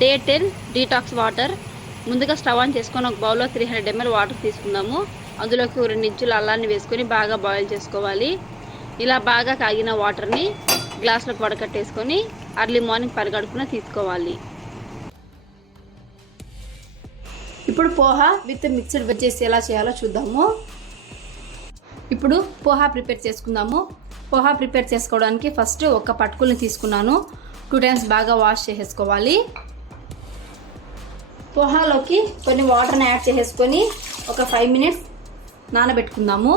Day 10 detox water. ముందుగా stove on చేసుకొని ఒక బౌల్లో 300 ml వాటర్ తీసుకుందాము. అందులోకి 2 ఇంచుల అల్లాన్ని వేసుకొని బాగా బాయిల్ చేసుకోవాలి. ఇలా బాగా కాగిన వాటర్ని గ్లాస్లోకి వడకట్టేసుకొని అర్లీ మార్నింగ్ పరిగడుపున తీసుకోవాలి. ఇప్పుడు పోహా విత్ మిక్స్డ్ వెజ్జెస్ ఎలా చేయాలో చూద్దాము. ఇప్పుడు పోహా ప్రిపేర్ చేసుకుందాము. పోహా ప్రిపేర్ చేసుకోవడానికి ఫస్ట్ ఒక పట్టుకుల్ని తీసుకున్నాను. 2 times బాగా వాష్ చేసేసుకోవాలి. పోహాలోకి కొన్ని వాటర్ని యాడ్ చేసేసుకొని ఒక 5 minutes నానబెట్టుకుందాము.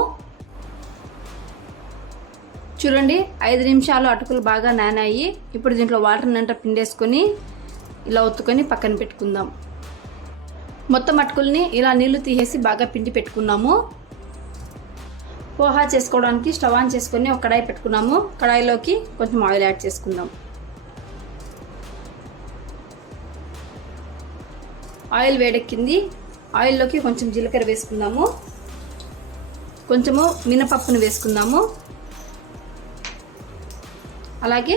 చూడండి 5 నిమిషాలు అటుకులు బాగా నానాయి. ఇప్పుడు దీంట్లో వాటర్ని అంతా పిండేసుకొని ఇలా ఒత్తుకొని పక్కన పెట్టుకుందాం. మొత్తం అటుకుల్ని ఇలా నీళ్లు తీసేసి బాగా పిండి పెట్టుకున్నాము. పోహా చేసుకోవడానికి స్టవ్ ఆన్ చేసుకొని ఒక కడాయి పెట్టుకున్నాము. కడాయిలోకి కొంచెం ఆయిల్ యాడ్ చేసుకుందాం. ఆయిల్ వేడెక్కింది. ఆయిల్లోకి కొంచెం జీలకర్ర వేసుకుందాము. కొంచెము మినపప్పును వేసుకుందాము. అలాగే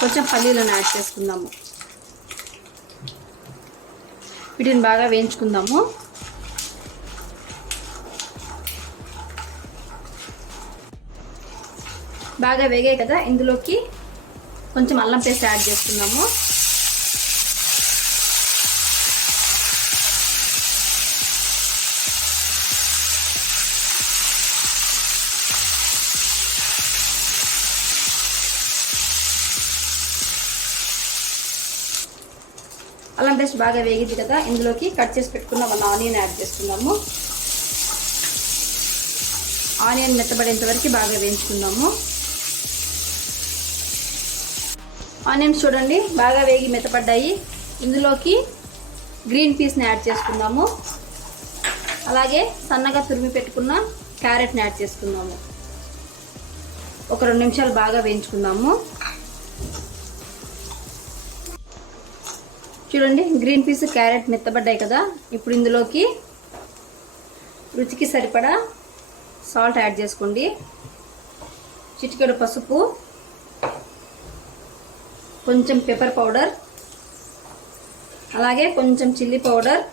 కొంచెం పల్లీలను యాడ్ చేసుకుందాము. వీటిని బాగా వేయించుకుందాము. బాగా వేగాయి కదా, ఇందులోకి కొంచెం అల్లం పేస్ట్ యాడ్ చేసుకుందాము. అల్లం పేస్ట్ బాగా వేగింది కదా, ఇందులోకి కట్ చేసి పెట్టుకున్న 1 ఆనియన్ యాడ్ చేసుకుందాము. ఆనియన్ మెత్తబడేంత వరకు బాగా వేయించుకుందాము. ఆనియన్స్ చూడండి బాగా వేగి మెత్తపడ్డాయి. ఇందులోకి గ్రీన్ పీస్ని యాడ్ చేసుకుందాము. అలాగే సన్నగా తురిమి పెట్టుకున్న క్యారెట్ని యాడ్ చేసుకుందాము. ఒక 2 నిమిషాలు బాగా వేయించుకుందాము. చూడండి గ్రీన్ పీస్ క్యారెట్ మెత్తబడ్డాయి కదా, ఇప్పుడు ఇందులోకి రుచికి సరిపడా సాల్ట్ యాడ్ చేసుకోండి. చిటికెడు పసుపు, కొంచెం పెప్పర్ పౌడర్, అలాగే కొంచెం చిల్లీ పౌడర్,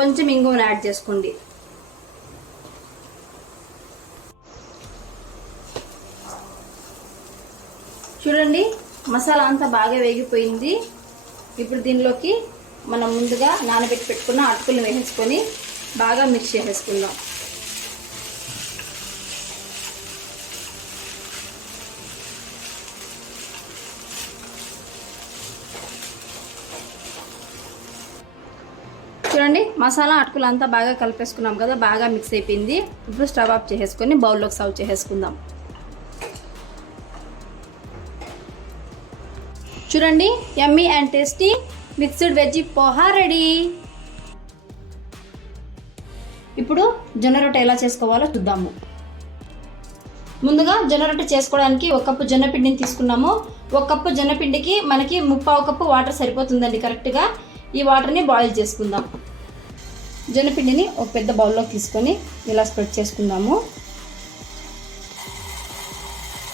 కొంచెం ఇంగువను యాడ్ చేసుకోండి. చూడండి మసాలా అంతా బాగా వేగిపోయింది. ఇప్పుడు దీనిలోకి మనం ముందుగా నానబెట్టి పెట్టుకున్న అటుకులను వేసేసుకొని బాగా మిక్స్ చేసేసుకుందాం. చూడండి మసాలా అటుకులు అంతా బాగా కలిపేసుకున్నాం కదా, బాగా మిక్స్ అయిపోయింది. ఇప్పుడు స్టవ్ ఆఫ్ చేసేసుకొని బౌల్లోకి సర్వ్ చేసేసుకుందాం. చూడండి యమ్మీ and tasty mixed veg poha ready. ఇప్పుడు జొన్న రొట్టె ఎలా చేసుకోవాలో చూద్దాము. ముందుగా జొన్న రొట్టె చేసుకోవడానికి 1 కప్పు జొన్న పిండిని తీసుకున్నాము. 1 కప్పు జొన్న పిండికి మనకి 3/4 కప్పు వాటర్ సరిపోతుందండి కరెక్ట్గా. ఈ వాటర్ని బాయిల్ చేసుకుందాం. జొన్న పిండిని ఒక పెద్ద బౌల్లోకి తీసుకొని ఇలా స్ప్రెడ్ చేసుకుందాము.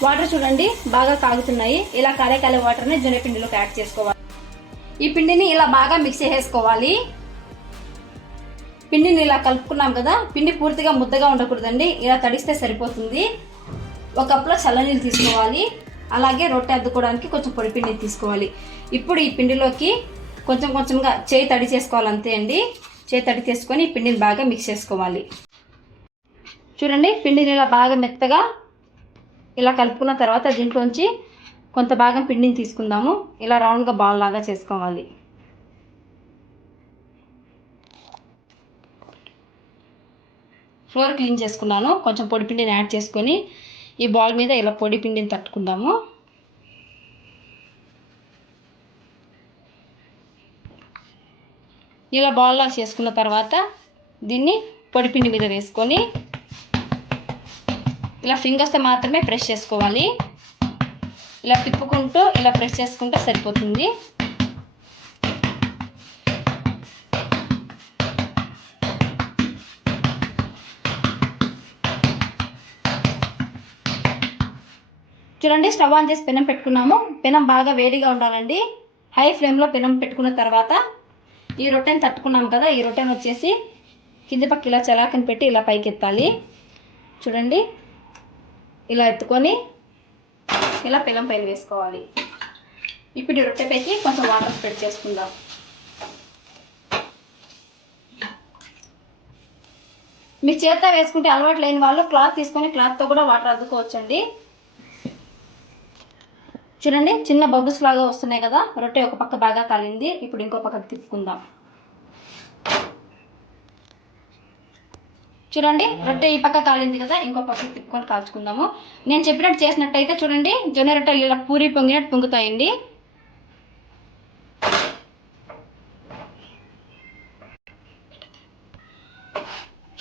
వాటర్ చూడండి బాగా కాగుతున్నాయి. ఇలా కాలే వాటర్ని జొన్న పిండిలోకి యాడ్ చేసుకోవాలి. ఈ పిండిని ఇలా బాగా మిక్స్ చేసేసుకోవాలి. పిండిని ఇలా కలుపుకున్నాం కదా, పిండి పూర్తిగా ముద్దగా ఉండకూడదండి, ఇలా తడిస్తే సరిపోతుంది. 1 కప్పులో చల్లనీళ్ళు తీసుకోవాలి. అలాగే రొట్టె అద్దుకోవడానికి కొంచెం పొడి పిండిని తీసుకోవాలి. ఇప్పుడు ఈ పిండిలోకి కొంచెంగా చేయి తడి చేసుకోవాలి, అంతే అండి. చేయి తడి చేసుకొని ఈ పిండిని బాగా మిక్స్ చేసుకోవాలి. చూడండి పిండిని ఇలా బాగా మెత్తగా ఇలా కలుపుకున్న తర్వాత దీంట్లోంచి కొంత భాగం పిండిని తీసుకుందాము. ఇలా రౌండ్గా బాల్ లాగా చేసుకోవాలి. ఫ్లోర్ క్లీన్ చేసుకున్నాను. కొంచెం పొడి పిండిని యాడ్ చేసుకొని ఈ బాల్ మీద ఇలా పొడి పిండిని తట్టుకుందాము. ఇలా బాల్ లాగా చేసుకున్న తర్వాత దీన్ని పొడి పిండి మీద వేసుకొని ఇలా ఫింగర్స్తో మాత్రమే ప్రెస్ చేసుకోవాలి. ఇలా తిప్పుకుంటూ ఇలా ప్రెస్ చేసుకుంటే సరిపోతుంది. చూడండి, స్టవ్ ఆన్ చేసి పెనం పెట్టుకున్నాము. పెనం బాగా వేడిగా ఉండాలండి. హై ఫ్లేమ్లో పెనం పెట్టుకున్న తర్వాత ఈ రొట్టెని తట్టుకున్నాం కదా, ఈ రొట్టెని వచ్చేసి కింది పక్క ఇలా చలాకని పెట్టి ఇలా పైకి ఎత్తాలి. చూడండి, ఇలా ఎత్తుకొని ఇలా పెనం పైన వేసుకోవాలి. ఇప్పుడు ఈ రొట్టె పైకి కొంచెం వాటర్ స్ప్రెడ్ చేసుకుందాం. మీకు చేత్తో వేసుకుంటే అలవాటు లేని వాళ్ళు క్లాత్ తీసుకొని క్లాత్తో కూడా వాటర్ అద్దుకోవచ్చండి. చూడండి, చిన్న బబుల్స్ లాగా వస్తున్నాయి కదా. రొట్టె ఒక పక్క బాగా కాలింది. ఇప్పుడు ఇంకో పక్కకు తిప్పుకుందాం. చూడండి, రొట్టె ఈ పక్క కాలింది కదా, ఇంకో పక్కకు తిప్పుకొని కాల్చుకుందాము. నేను చెప్పినట్టు చేసినట్టయితే చూడండి, జొన్న రొట్టెలు ఇలా పూరి పొంగినట్టు పొంగుతాయండి.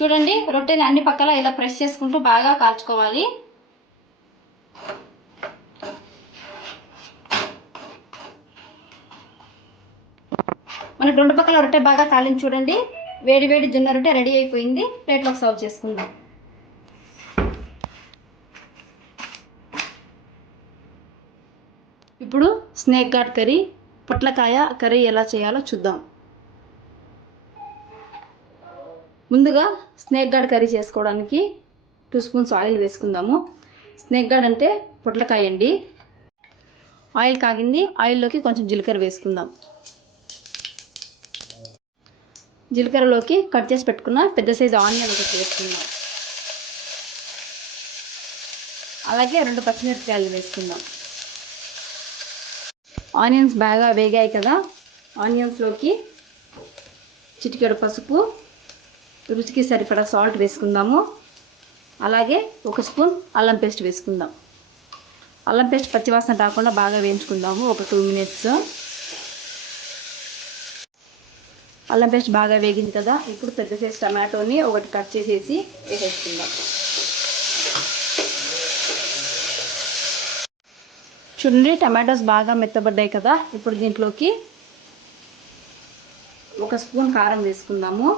చూడండి, రొట్టెని అన్ని పక్కల ఇలా ప్రెస్ చేసుకుంటూ బాగా కాల్చుకోవాలి. మనకు రెండు పక్కల రొట్టె బాగా కాలింది. చూడండి, వేడి వేడి జొన్న రొట్టె రెడీ అయిపోయింది. ప్లేట్లోకి సర్వ్ చేసుకుందాం. ఇప్పుడు స్నేక్ గార్డ్ కర్రీ, పొట్లకాయ కర్రీ ఎలా చేయాలో చూద్దాం. ముందుగా స్నేక్ గార్డ్ కర్రీ చేసుకోవడానికి 2 స్పూన్స్ ఆయిల్ వేసుకుందాము. స్నేక్ గార్డ్ అంటే పొట్లకాయ అండి. ఆయిల్ కాగింది. ఆయిల్లోకి కొంచెం జీలకర్ర వేసుకుందాం. జీలకర్రలోకి కట్ చేసి పెట్టుకున్న పెద్ద సైజు ఆనియన్ ఒకటి వేసుకుందాం. అలాగే 2 పచ్చిమిరపకాయలు వేసుకుందాం. ఆనియన్స్ బాగా వేగాయి కదా, ఆనియన్స్లోకి చిటికెడు పసుపు, రుచికి సరిపడా సాల్ట్ వేసుకుందాము. అలాగే 1 స్పూన్ అల్లం పేస్ట్ వేసుకుందాం. అల్లం పేస్ట్ పచ్చివాసన రాకుండా బాగా వేయించుకుందాము ఒక 2 మినిట్స్. అల్లం పేస్ట్ బాగా వేగింది కదా, ఇప్పుడు పెద్ద సైజు టమాటోని ఒకటి కట్ చేసేసి వేసేసుకుందాం. చూడండి, టమాటోస్ బాగా మెత్తబడ్డాయి కదా, ఇప్పుడు దీంట్లోకి 1 స్పూన్ కారం వేసుకుందాము.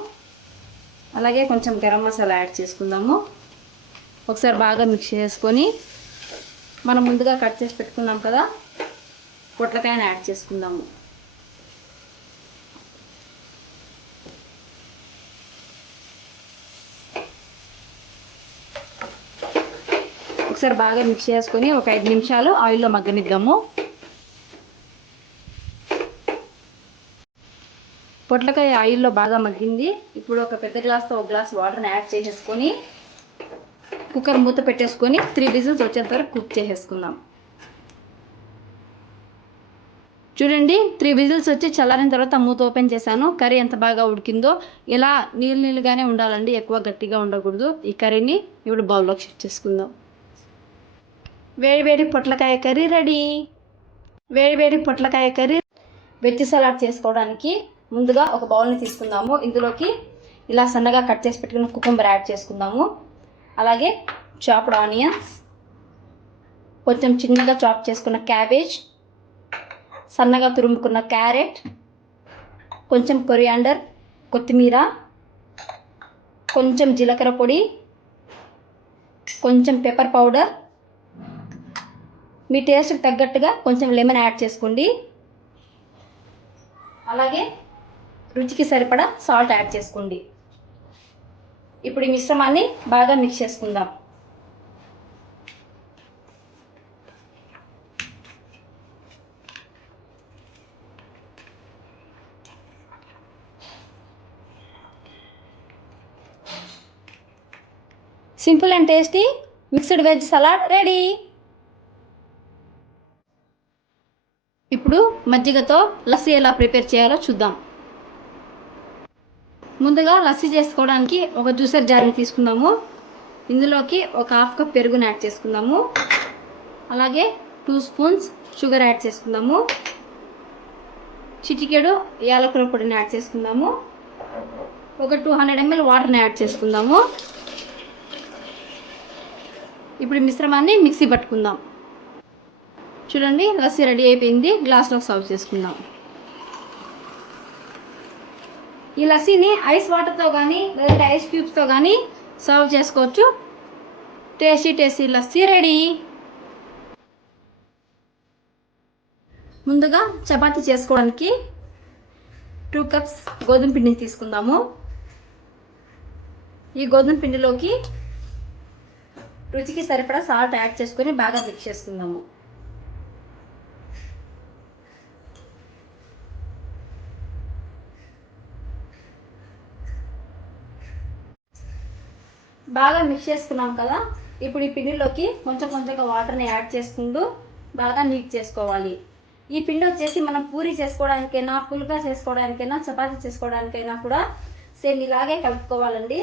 అలాగే కొంచెం గరం మసాలా యాడ్ చేసుకుందాము. ఒకసారి బాగా మిక్స్ చేసుకొని మనం ముందుగా కట్ చేసి పెట్టుకున్నాం కదా పొట్లకాయని యాడ్ చేసుకుందాము. ఒకసారి బాగా మిక్స్ చేసుకొని ఒక 5 నిమిషాలు ఆయిల్లో మగ్గనిద్దాము. పొట్లకాయ ఆయిల్లో బాగా మగ్గింది. ఇప్పుడు ఒక పెద్ద గ్లాస్తో 1 గ్లాస్ వాటర్ని యాడ్ చేసేసుకొని కుక్కర్ మూత పెట్టేసుకొని 3 విజిల్స్ వచ్చేంత వరకు కుక్ చేసేసుకుందాం. చూడండి, 3 విజిల్స్ వచ్చి చల్లారిన తర్వాత మూత ఓపెన్ చేశాను. కర్రీ ఎంత బాగా ఉడికిందో. ఇలా నీళ్ళుగానే ఉండాలండి, ఎక్కువ గట్టిగా ఉండకూడదు. ఈ కర్రీని ఇప్పుడు బౌల్లోకి షిఫ్ట్ చేసుకుందాం. వేడి వేడి పొట్లకాయ కర్రీ రెడీ. వేడి వేడి పొట్లకాయ కర్రీ. వెజ్ సలాడ్ చేసుకోవడానికి ముందుగా ఒక బౌల్ని తీసుకుందాము. ఇందులోకి ఇలా సన్నగా కట్ చేసి పెట్టుకున్న కుకుంబర్ యాడ్ చేసుకుందాము. అలాగే చాప్డ్ ఆనియన్స్, కొంచెం చిన్నగా చాప్ చేసుకున్న క్యాబేజ్, సన్నగా తురుముకున్న క్యారెట్, కొంచెం కొరియాండర్, కొత్తిమీర, కొంచెం జీలకర్ర పొడి, కొంచెం పెప్పర్ పౌడర్, మీ టేస్ట్కి తగ్గట్టుగా కొంచెం లెమన్ యాడ్ చేసుకోండి. అలాగే రుచికి సరిపడా సాల్ట్ యాడ్ చేసుకోండి. ఇప్పుడు ఈ మిశ్రమాన్ని బాగా మిక్స్ చేసుకుందాం. Simple and tasty mixed veg salad ready. ఇప్పుడు మజ్జిగతో లస్సీ ఎలా ప్రిపేర్ చేయాలో చూద్దాం. ముందుగా లస్సీ చేసుకోవడానికి ఒక జ్యూసర్ జార్ని తీసుకుందాము. ఇందులోకి ఒక 1/2 కప్ పెరుగుని యాడ్ చేసుకుందాము. అలాగే 2 స్పూన్స్ షుగర్ యాడ్ చేసుకుందాము. చిటికెడు యాలకుల పొడిని యాడ్ చేసుకుందాము. ఒక 200 ml వాటర్ని యాడ్ చేసుకుందాము. ఇప్పుడు మిశ్రమాన్ని మిక్సీ పట్టుకుందాం. చూడండి, లస్సీ రెడీ అయిపోయింది. గ్లాస్లో సర్వ్ చేసుకుందాం. ఈ లస్సీని ఐస్ వాటర్తో కానీ లేదంటే ఐస్ క్యూబ్స్తో కానీ సర్వ్ చేసుకోవచ్చు. Tasty tasty lassi ready. ముందుగా చపాతీ చేసుకోవడానికి 2 కప్స్ గోధుమ పిండిని తీసుకుందాము. ఈ గోధుమ పిండిలోకి రుచికి సరిపడా సాల్ట్ యాడ్ చేసుకొని బాగా మిక్స్ చేసుకుందాము. బాగా మిక్స్ చేసుకున్నాం కదా. ఇప్పుడు ఈ పిండిలోకి కొంచెం కొంచెంగా వాటర్ని యాడ్ చేసుకుంటూ బాగా నీట్ చేసుకోవాలి. ఈ పిండి వచ్చేసి మనం పూరి చేసుకోవడానికైనా, పుల్కా చేసుకోవడానికైనా, చపాతీ చేసుకోవడానికైనా కూడా సేమ్ ఇలాగే కలుపుకోవాలండి.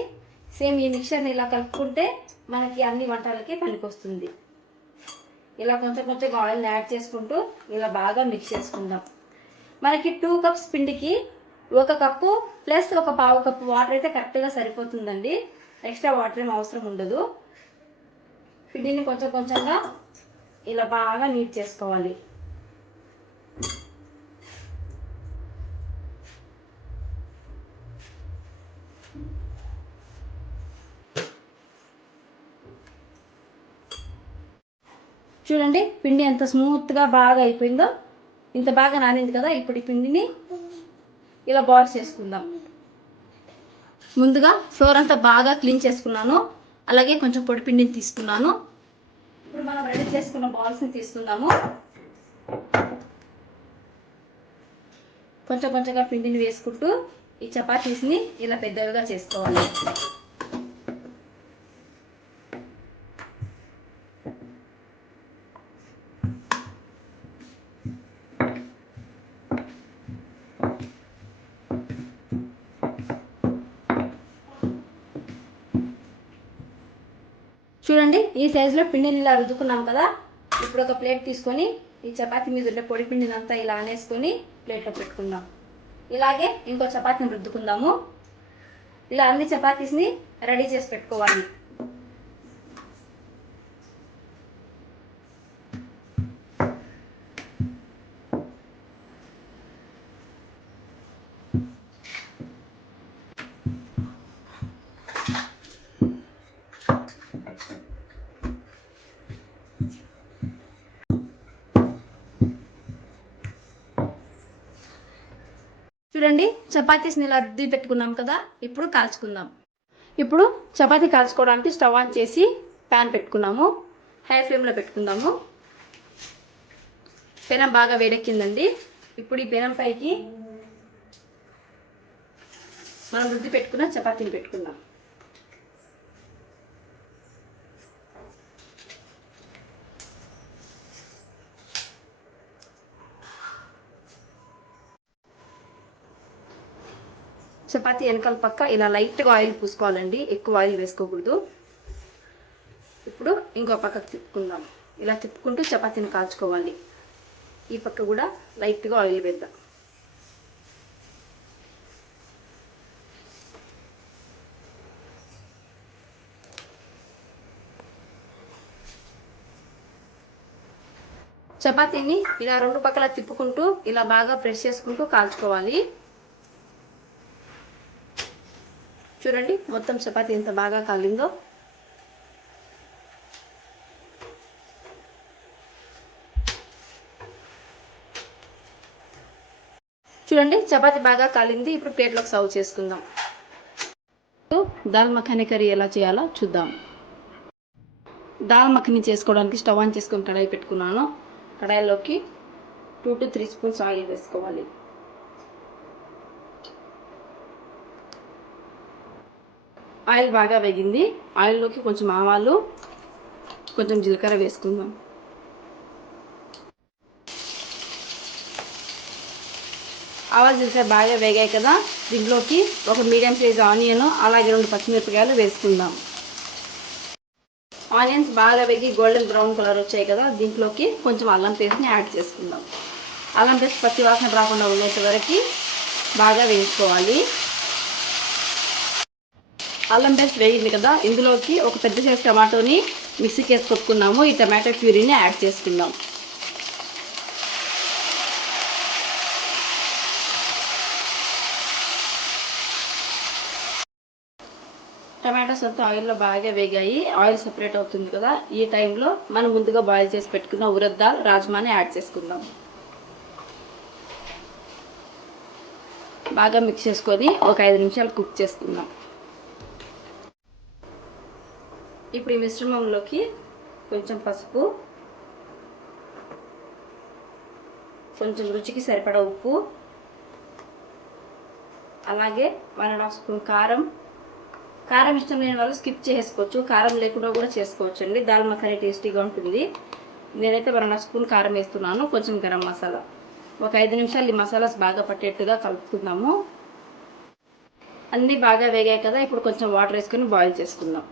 సేమ్ ఈ మిక్చర్ని ఇలా కలుపుకుంటే మనకి అన్ని వంటలకి పనికొస్తుంది. ఇలా కొంచెం కొంచెం ఆయిల్ని యాడ్ చేసుకుంటూ ఇలా బాగా మిక్స్ చేసుకుందాం. మనకి 2 కప్స్ పిండికి 1 కప్పు ప్లస్ 1/4 కప్పు వాటర్ అయితే కరెక్ట్గా సరిపోతుందండి. ఎక్స్ట్రా వాటర్ ఏం అవసరం ఉండదు. పిండిని కొంచెం కొంచెంగా ఇలా బాగా నీట్ చేసుకోవాలి. చూడండి పిండి ఎంత స్మూత్గా బాగా అయిపోయిందో. ఇంత బాగా నానింది కదా. ఇప్పుడు ఈ పిండిని ఇలా బాల్స్ చేసుకుందాం. ముందుగా ఫ్లోర్ అంతా బాగా క్లీన్ చేసుకున్నాను. అలాగే కొంచెం పొడి పిండిని తీసుకున్నాను. ఇప్పుడు మనం రెడీ చేసుకున్న బాల్స్ని తీసుకుందాము. కొంచెం కొంచెంగా పిండిని వేసుకుంటూ ఈ చపాతీస్ని ఇలా పెద్దగా చేసుకోవాలి. చూడండి ఈ సైజులో పిండిని ఇలా రుద్దుకున్నాం కదా. ఇప్పుడు ఒక ప్లేట్ తీసుకొని ఈ చపాతీ మీద ఉండే పొడి పిండిని అంతా ఇలా అనేసుకొని ప్లేట్లో పెట్టుకుందాం. ఇలాగే ఇంకో చపాతీని రుద్దుకుందాము. ఇలా అన్ని చపాతీస్ని రెడీ చేసి పెట్టుకోవాలి. చూడండి చపాతీస్ని ఇలా రుద్ది పెట్టుకున్నాం కదా. ఇప్పుడు కాల్చుకుందాం. ఇప్పుడు చపాతీ కాల్చుకోవడానికి స్టవ్ ఆన్ చేసి ప్యాన్ పెట్టుకున్నాము. హై ఫ్లేమ్లో పెట్టుకుందాము. పెనం బాగా వేడెక్కిందండి. ఇప్పుడు ఈ పెనం పైకి మనం రుద్ది పెట్టుకున్న చపాతీని పెట్టుకుందాం. చపాతీ వెనకాల పక్క ఇలా లైట్గా ఆయిల్ పూసుకోవాలండి. ఎక్కువ ఆయిల్ వేసుకోకూడదు. ఇప్పుడు ఇంకో పక్కకు తిప్పుకుందాం. ఇలా తిప్పుకుంటూ చపాతీని కాల్చుకోవాలి. ఈ పక్క కూడా లైట్గా ఆయిల్ వేద్దాం. చపాతీని ఇలా 2 పక్కల తిప్పుకుంటూ ఇలా బాగా ప్రెస్ చేసుకుంటూ కాల్చుకోవాలి. చూడండి మొత్తం చపాతీ ఎంత బాగా కాలిందో. చూడండి చపాతీ బాగా కాలింది. ఇప్పుడు ప్లేట్లోకి సర్వ్ చేసుకుందాం. దాల్ మఖనీ కర్రీ ఎలా చేయాలో చూద్దాం. దాల్ మఖనీ చేసుకోవడానికి స్టవ్ ఆన్ చేసుకొని కడాయి పెట్టుకున్నాను. కడాయిలోకి 2 to 3 స్పూన్స్ ఆయిల్ వేసుకోవాలి. ఆయిల్ బాగా వేగింది. ఆయిల్లోకి కొంచెం ఆవాలు, కొంచెం జీలకర్ర వేసుకుందాం. ఆవాలు జీలకర్ర బాగా వేగాయి కదా. దీంట్లోకి ఒక మీడియం సైజ్ ఆనియన్, అలాగే 2 పచ్చిమిరపకాయలు వేసుకుందాం. ఆనియన్స్ బాగా వేగి గోల్డెన్ బ్రౌన్ కలర్ వచ్చాయి కదా. దీంట్లోకి కొంచెం అల్లం పేస్ట్ని యాడ్ చేసుకుందాం. అల్లం పేస్ట్ పచ్చి వాసన రాకుండా ఉండేంత వరకు బాగా వేసుకోవాలి. అల్లం పేస్ట్ వేగింది కదా. ఇందులోకి ఒక పెద్ద సైజు టమాటోని మిక్సీకి వేసి కొట్టుకున్నాము. ఈ టమాటో ప్యూరీని యాడ్ చేసుకుందాం. టమాటోస్ అంతా ఆయిల్లో బాగా వేగాయి. ఆయిల్ సెపరేట్ అవుతుంది కదా. ఈ టైంలో మనం ముందుగా బాయిల్ చేసి పెట్టుకున్న ఉరద్ దాల్, రాజ్మాని యాడ్ చేసుకుందాం. బాగా మిక్స్ చేసుకొని ఒక 5 నిమిషాలు కుక్ చేసుకుందాం. ఇప్పుడు ఈ మిశ్రమంలోకి కొంచెం పసుపు, కొంచెం రుచికి సరిపడా ఉప్పు, అలాగే 1.5 స్పూన్ కారం. కారం ఇష్టం లేని వాళ్ళు స్కిప్ చేసుకోవచ్చు, కారం లేకుండా కూడా చేసుకోవచ్చు అండి. దాల్ మఖానీ టేస్టీగా ఉంటుంది. నేనైతే 1.5 స్పూన్ కారం వేస్తున్నాను. కొంచెం గరం మసాలా. ఒక 5 నిమిషాలు ఈ మసాలాస్ బాగా పట్టేట్టుగా కలుపుకుందాము. అన్నీ బాగా వేగాయి కదా, ఇప్పుడు కొంచెం వాటర్ వేసుకొని బాయిల్ చేసుకుందాం.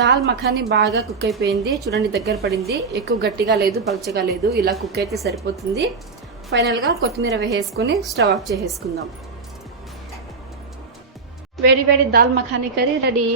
దాల్ మఖానీ బాగా కుక్ అయిపోయింది. చూడండి, దగ్గర పడింది. ఎక్కువ గట్టిగా లేదు, పలుచగా లేదు. ఇలా కుక్ అయితే సరిపోతుంది. ఫైనల్గా కొత్తిమీర వేసుకొని స్టవ్ ఆఫ్ చేసేసుకుందాం. వేడి వేడి దాల్ మఖానీ కర్రీ రెడీ.